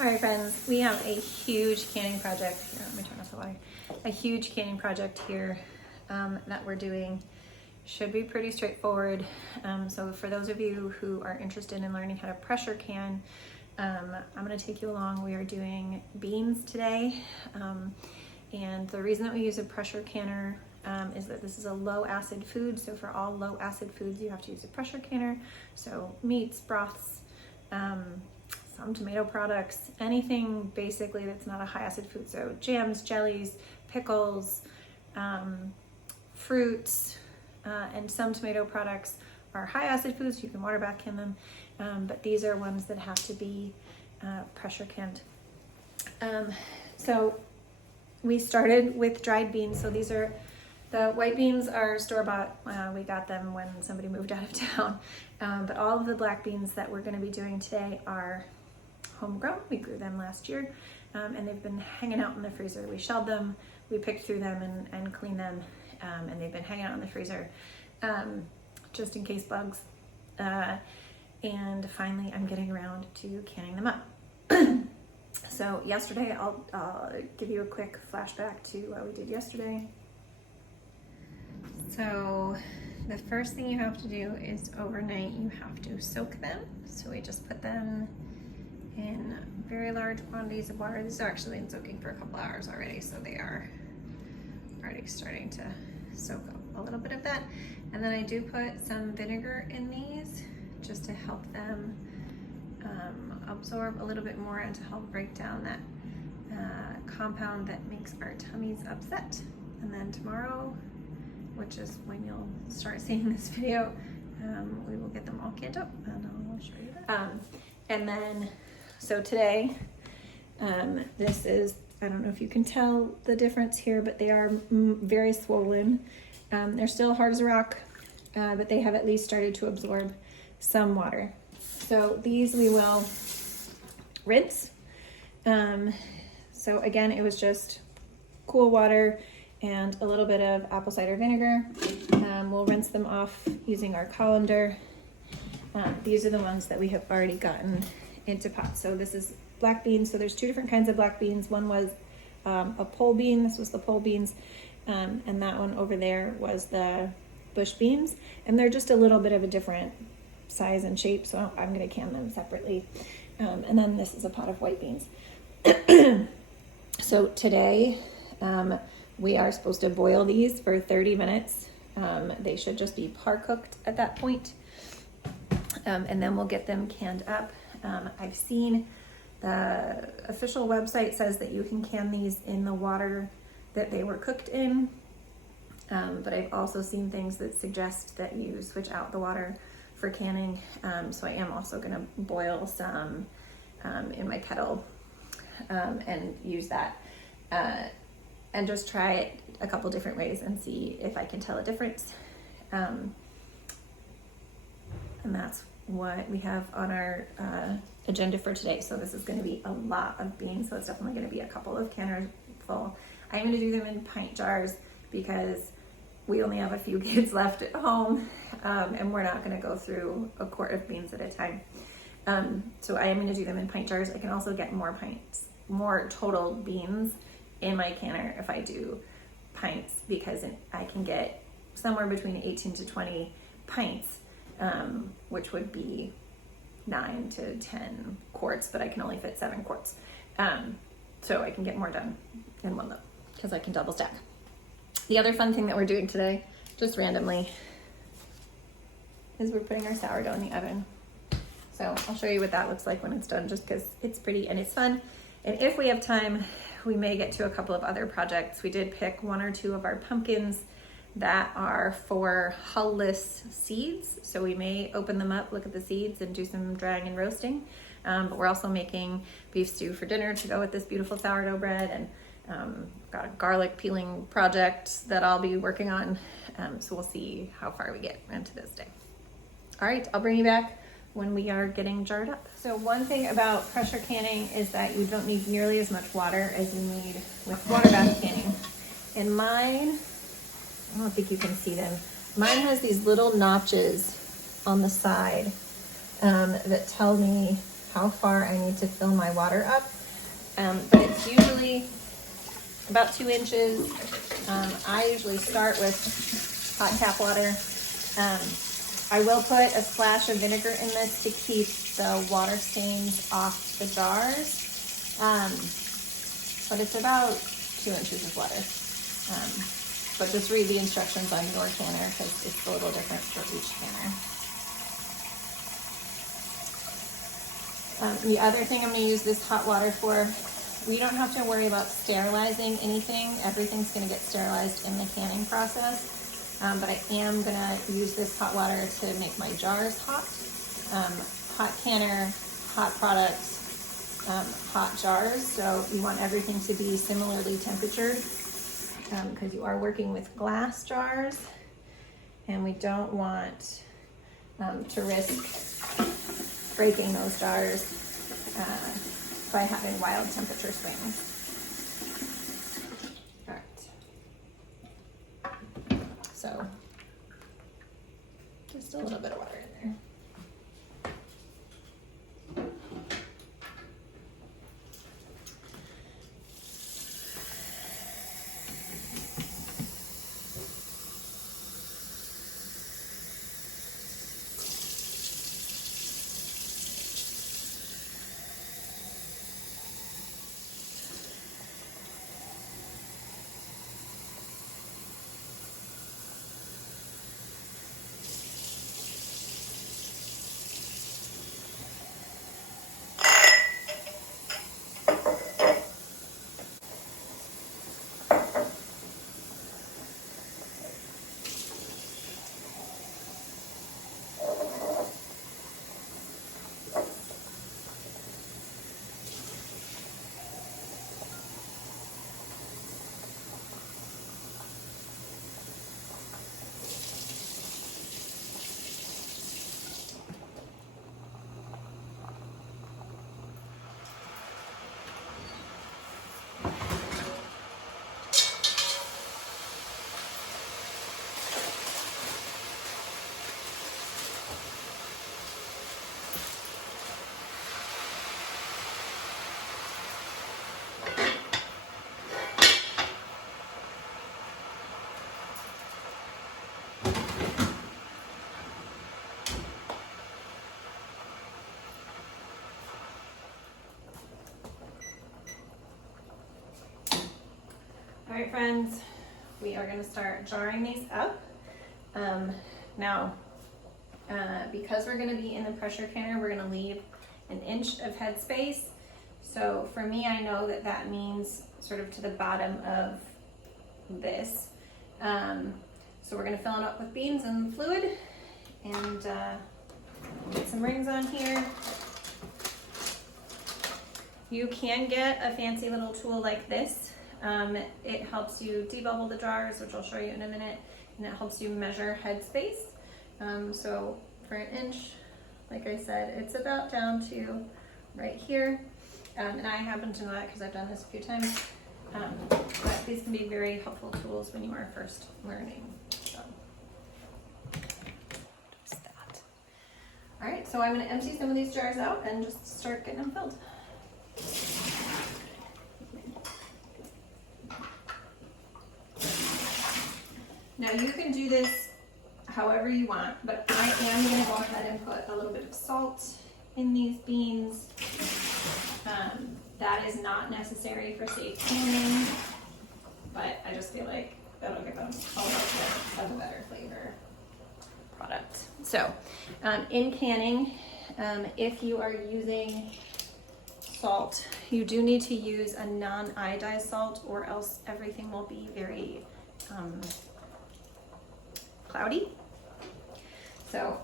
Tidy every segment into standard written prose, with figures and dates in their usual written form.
All right, friends, we have a huge canning project here. Let me turn off the water. A huge canning project here that we're doing. Should be pretty straightforward. So for those of you who are interested in learning how to pressure can, I'm going to take you along. We are doing beans today. And the reason that we use a pressure canner is that this is a low acid food. So for all low acid foods, you have to use a pressure canner. So meats, broths, some tomato products, anything basically that's not a high acid food. So jams, jellies, pickles, fruits, and some tomato products are high acid foods. You can water bath can them, but these are ones that have to be pressure canned. So we started with dried beans. So these are, the white beans are store-bought. We got them when somebody moved out of town. But all of the black beans that we're gonna be doing today are homegrown. We grew them last year, and they've been hanging out in the freezer. We shelled them, we picked through them and cleaned them, and they've been hanging out in the freezer just in case bugs. And finally, I'm getting around to canning them up. So yesterday, I'll give you a quick flashback to what we did yesterday. So the first thing you have to do is overnight you have to soak them. So we just put them in very large quantities of water. These have actually been soaking for a couple hours already, so they are already starting to soak up a little bit of that. And then I do put some vinegar in these just to help them absorb a little bit more and to help break down that compound that makes our tummies upset. And then tomorrow, which is when you'll start seeing this video, we will get them all canned up and I'll show you that. And then, so today, this is, I don't know if you can tell the difference here, but they are very swollen. They're still hard as a rock, but they have at least started to absorb some water. So these we will rinse. So again, it was just cool water and a little bit of apple cider vinegar. We'll rinse them off using our colander. These are the ones that we have already gotten into pots. So this is black beans. So there's two different kinds of black beans. One was a pole bean. This was the pole beans. And that one over there was the bush beans. And they're just a little bit of a different size and shape. So I'm going to can them separately. And then this is a pot of white beans. So today, we are supposed to boil these for 30 minutes. They should just be par cooked at that point. And then we'll get them canned up. I've seen the official website says that you can can these in the water that they were cooked in. But I've also seen things that suggest that you switch out the water for canning. So I am also gonna boil some in my kettle and use that. And just try it a couple different ways and see if I can tell a difference. And that's what we have on our agenda for today. So this is going to be a lot of beans, so it's definitely going to be a couple of canners full. I'm going to do them in pint jars because we only have a few kids left at home, and we're not going to go through a quart of beans at a time. So I am going to do them in pint jars. I can also get more total beans in my canner if I do pints, because I can get somewhere between 18 to 20 pints, which would be 9 to 10 quarts, but I can only fit 7 quarts. So I can get more done in one load because I can double stack. The other fun thing that we're doing today, just randomly, is we're putting our sourdough in the oven. So I'll show you what that looks like when it's done, just because it's pretty and it's fun. And if we have time, we may get to a couple of other projects. We did pick 1 or 2 of our pumpkins that are for hull-less seeds. So we may open them up, look at the seeds, and do some drying and roasting. But we're also making beef stew for dinner to go with this beautiful sourdough bread. And got a garlic peeling project that I'll be working on. So we'll see how far we get into this day. All right, I'll bring you back when we are getting jarred up. So one thing about pressure canning is that you don't need nearly as much water as you need with water bath canning. And mine, I don't think you can see them. Mine has these little notches on the side that tell me how far I need to fill my water up, but it's usually about 2 inches. I usually start with hot tap water. I will put a splash of vinegar in this to keep the water stains off the jars, but it's about 2 inches of water. But just read the instructions on your canner because it's a little different for each canner. The other thing I'm going to use this hot water for, we don't have to worry about sterilizing anything. Everything's going to get sterilized in the canning process. But I am going to use this hot water to make my jars hot. Hot canner, hot product, hot jars. So you want everything to be similarly temperatured because you are working with glass jars. And we don't want to risk breaking those jars by having wild temperature swings. All right. So just a little bit of water in there. All right, friends, we are going to start jarring these up. Now, because we're going to be in the pressure canner, we're going to leave 1 inch of headspace. So for me, I know that that means sort of to the bottom of this. So we're going to fill it up with beans and fluid and get some rings on here. You can get a fancy little tool like this. It helps you debubble the jars, which I'll show you in a minute, and it helps you measure headspace. So for 1 inch, like I said, it's about down to right here. And I happen to know that because I've done this a few times. But these can be very helpful tools when you are first learning. So, just that. All right, so I'm going to empty some of these jars out and just start getting them filled. Now you can do this however you want, but I am going to go ahead and put a little bit of salt in these beans. That is not necessary for safe canning, but I just feel like that'll give them a little bit of a better flavor product. So in canning, if you are using salt, you do need to use a non-iodized salt or else everything will be very cloudy. So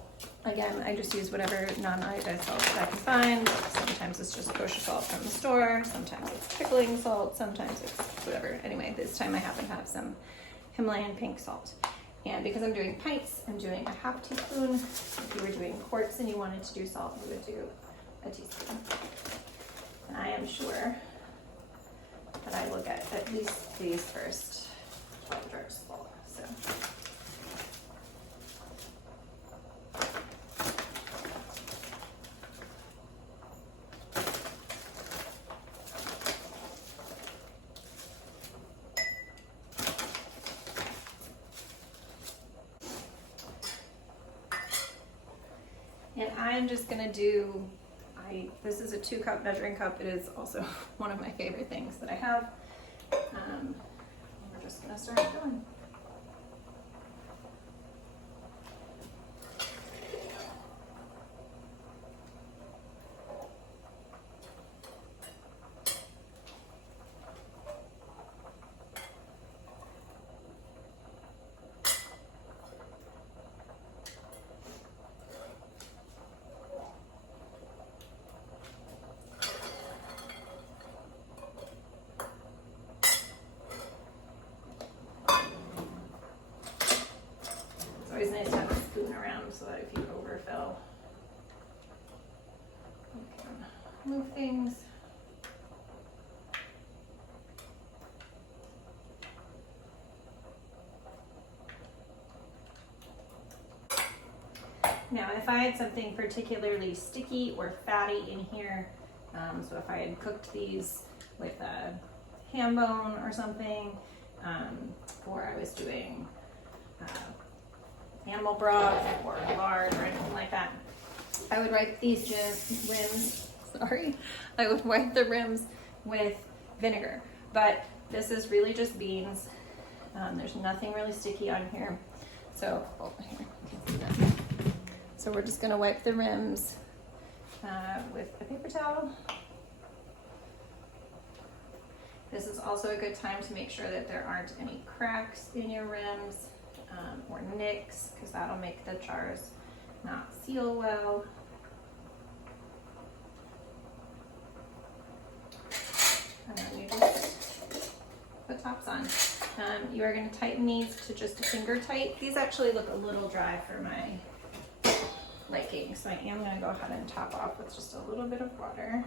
again, I just use whatever non-iodized salt that I can find. Sometimes it's just kosher salt from the store, sometimes it's pickling salt, sometimes it's whatever. Anyway, this time I happen to have some Himalayan pink salt. And because I'm doing pints, I'm doing a ½ teaspoon. If you were doing quarts and you wanted to do salt, you would do a teaspoon. And I am sure that I will get at least these first 12 jars full. So. I'm just gonna do, this is a 2-cup measuring cup. It is also one of my favorite things that I have. We're just gonna start filling. Always nice to have a spoon around so that if you overfill, you can move things. Now, if I had something particularly sticky or fatty in here, so if I had cooked these with a ham bone or something, or I was doing animal broth or lard or anything like that, I would wipe these rims, I would wipe the rims with vinegar. But this is really just beans. There's nothing really sticky on here. So, here, you can see that. So we're just gonna wipe the rims with a paper towel. This is also a good time to make sure that there aren't any cracks in your rims. Or nicks, because that'll make the jars not seal well. And then you just put tops on. You are going to tighten these to just a finger tight. These actually look a little dry for my liking, so I am going to go ahead and top off with just a little bit of water.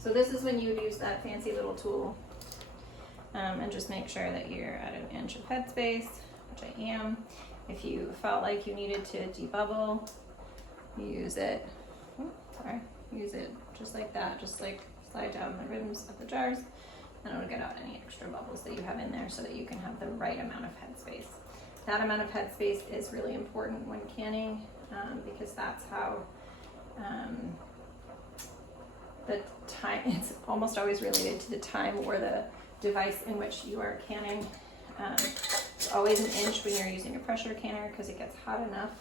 So this is when you would use that fancy little tool and just make sure that you're at an inch of headspace, which I am. If you felt like you needed to debubble, you use it, use it just like that, just like slide down the rims of the jars, and it'll get out any extra bubbles that you have in there so that you can have the right amount of headspace. That amount of headspace is really important when canning because that's how the time, it's almost always related to the time or the device in which you are canning. It's always an inch when you're using a pressure canner because it gets hot enough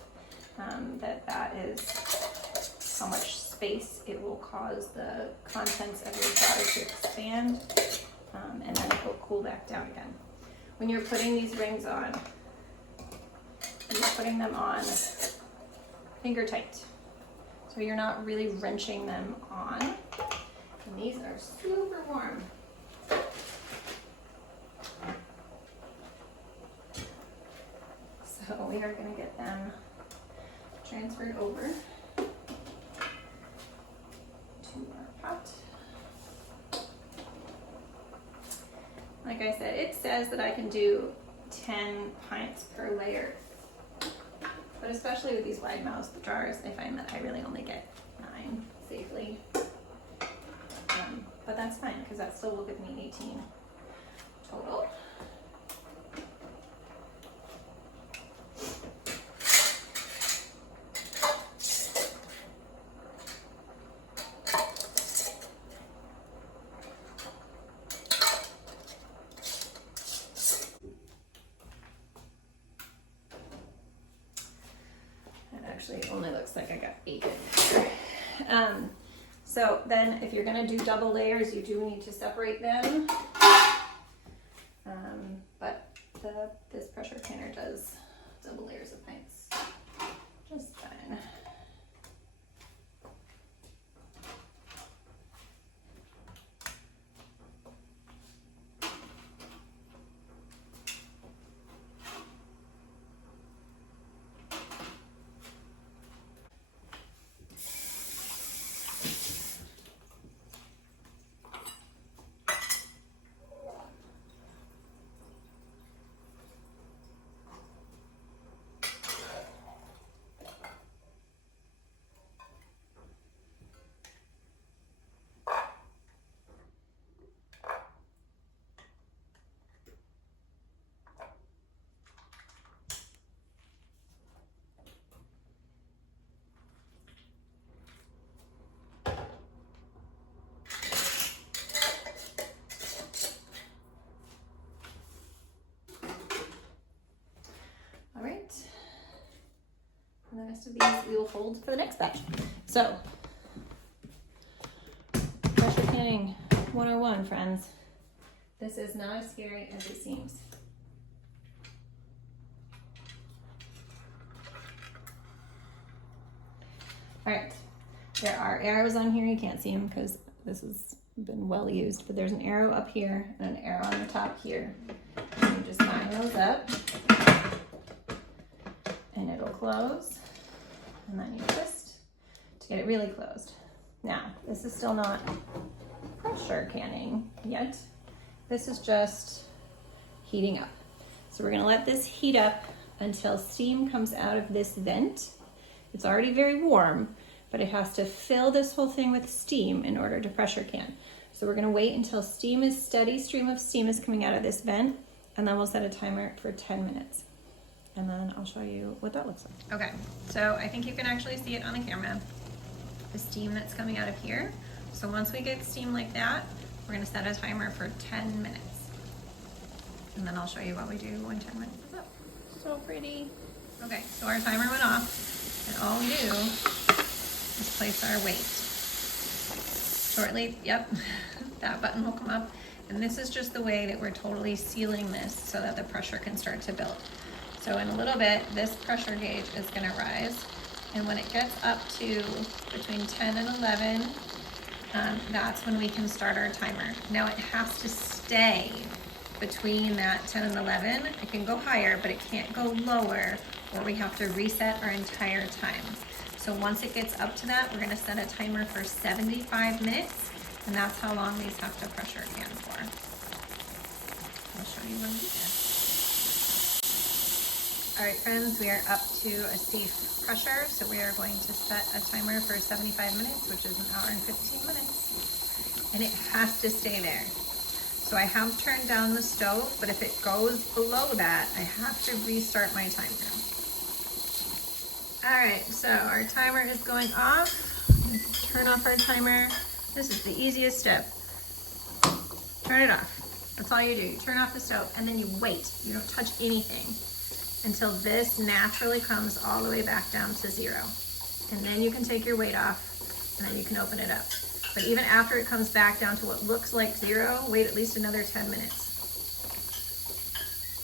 that is how much space it will cause the contents of your jar to expand, and then it will cool back down again. When you're putting these rings on, you're putting them on finger tight. So you're not really wrenching them on. And these are super warm. So we are going to get them transferred over to our pot. Like I said, it says that I can do 10 pints per layer. But especially with these wide mouthed jars, I find that I really only get 9 safely. But that's fine because that still will give me 18 total. Actually, it only looks like I got 8 in there. So then if you're going to do double layers, you do need to separate them. But this pressure canner does double layers of pints just fine. rest of these we will hold for the next batch. So, pressure canning 101, friends. This is not as scary as it seems. All right, there are arrows on here. You can't see them because this has been well used, but there's an arrow up here and an arrow on the top here. And you just line those up and it'll close. And then you twist to get it really closed. Now, this is still not pressure canning yet. This is just heating up. So we're gonna let this heat up until steam comes out of this vent. It's already very warm, but it has to fill this whole thing with steam in order to pressure can. So we're gonna wait until steady stream of steam is coming out of this vent, and then we'll set a timer for 10 minutes. And then I'll show you what that looks like. Okay, so I think you can actually see it on the camera, the steam that's coming out of here. So once we get steam like that, we're gonna set a timer for 10 minutes. And then I'll show you what we do when 10 minutes is up. So pretty. Okay, so our timer went off. And all we do is place our weight. Shortly, yep, that button will come up. And this is just the way that we're totally sealing this so that the pressure can start to build. So in a little bit, this pressure gauge is gonna rise. And when it gets up to between 10 and 11, that's when we can start our timer. Now it has to stay between that 10 and 11. It can go higher, but it can't go lower, or we have to reset our entire time. So once it gets up to that, we're gonna set a timer for 75 minutes, and that's how long these have to pressure can for. I'll show you when we do. All right, friends, we are up to a safe pressure, so we are going to set a timer for 75 minutes, which is 1 hour and 15 minutes, and it has to stay there. So I have turned down the stove, but if it goes below that, I have to restart my timer. All right, so our timer is going off. Turn off our timer. This is the easiest step. Turn it off. That's all you do. You turn off the stove and then you wait. You don't touch anything until this naturally comes all the way back down to 0. And then you can take your weight off and then you can open it up. But even after it comes back down to what looks like 0, wait at least another 10 minutes.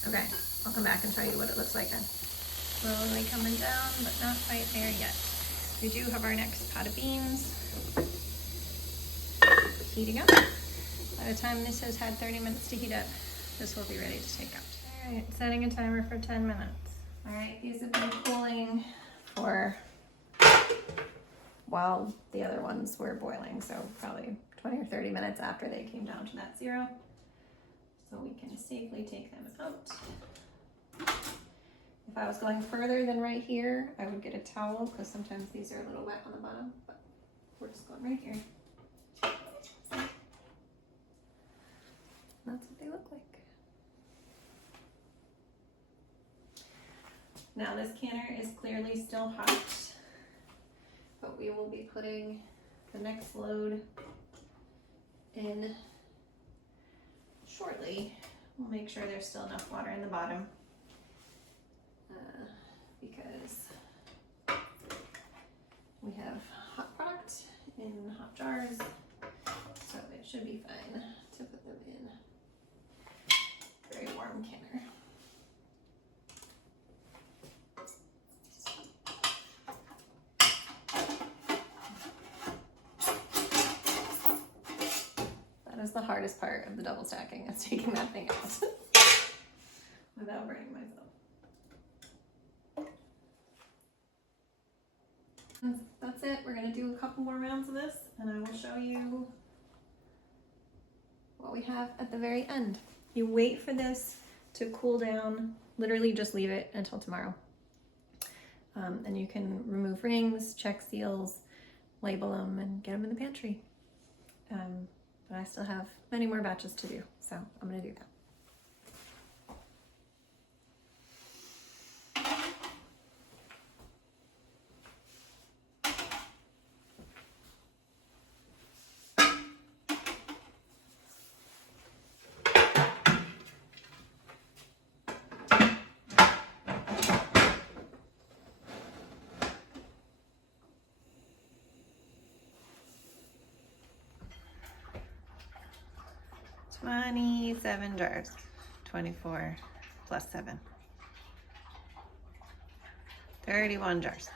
Okay, I'll come back and show you what it looks like then. Slowly coming down, but not quite there yet. We do have our next pot of beans heating up. By the time this has had 30 minutes to heat up, this will be ready to take out. All right, setting a timer for 10 minutes. All right, these have been cooling for while the other ones were boiling, so probably 20 or 30 minutes after they came down to that 0. So we can safely take them out. If I was going further than right here, I would get a towel because sometimes these are a little wet on the bottom, but we're just going right here. That's what they look like. Now this canner is clearly still hot, but we will be putting the next load in shortly. We'll make sure there's still enough water in the bottom because we have hot product in hot jars, so it should be fine to put them in very warm canner. That is the hardest part of the double stacking, is taking that thing out without burning myself. That's it. We're going to do a couple more rounds of this and I will show you what we have at the very end. You wait for this to cool down, literally just leave it until tomorrow. And you can remove rings, check seals, label them, and get them in the pantry. But I still have many more batches to do, so I'm going to do that. 27 jars. 24 plus 7. 31 jars.